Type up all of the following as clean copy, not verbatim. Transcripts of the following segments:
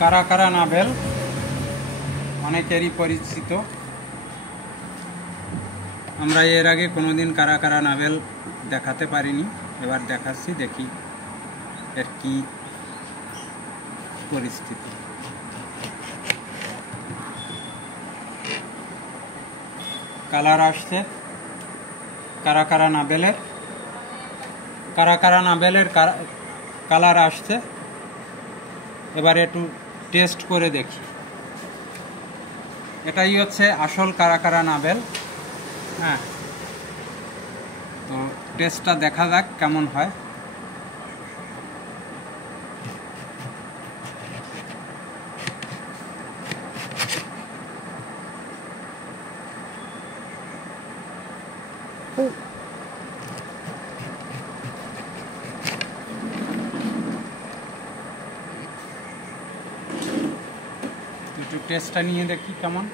কারা কারা নাভেল অনেকেরই পরিচিত। আমরা এর আগে কোনোদিন কারা কারা নাভেল দেখাতে পারিনি, এবার দেখাচ্ছি, দেখি এর কি পরিস্থিতি। কালার আসছে কারা কারা নাভেলের কালার আসছে। এবার একটু টেস্ট করে দেখি। এটাই হচ্ছে আসল কারা কারা নাভেল। হ্যাঁ, তো টেস্টটা দেখা যাক কেমন হয়। একটু টেস্টটা নিয়ে দেখি কেমন।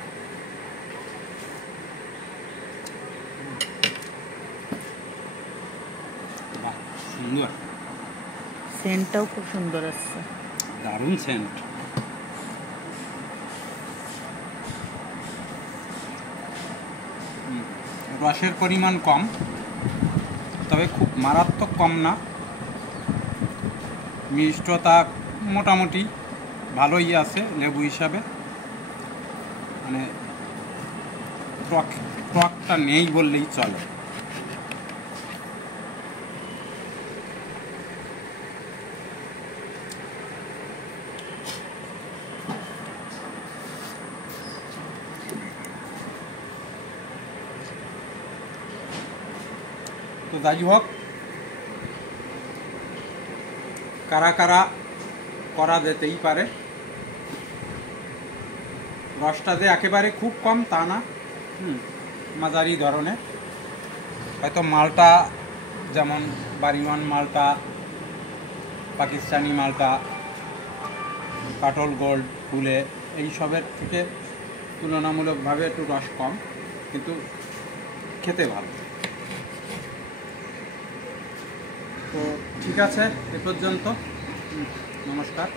বাহ, সুন্দর, সেন্টটাও খুব সুন্দর আসছে, দারুণ সেন্ট। রসের পরিমাণ কম, তবে খুব মারাত্মক কম না। মিষ্টতা মোটামুটি ভালোই আছে লেবু হিসাবে, মানে টকটা নেই বললেই চলে। তো যাই হোক, কারা কারা করা যেতেই পারে। রসটা যে একেবারে খুব কম তা না, মাঝারি ধরনের। হয়তো মালটা, যেমন বাড়িওয়ান মালটা, পাকিস্তানি মালটা, কাটল গোল্ড, ফুলে, এইসবের থেকে তুলনামূলকভাবে একটু রস কম, কিন্তু খেতে ভালো। তো ঠিক আছে, এ পর্যন্ত। নমস্কার।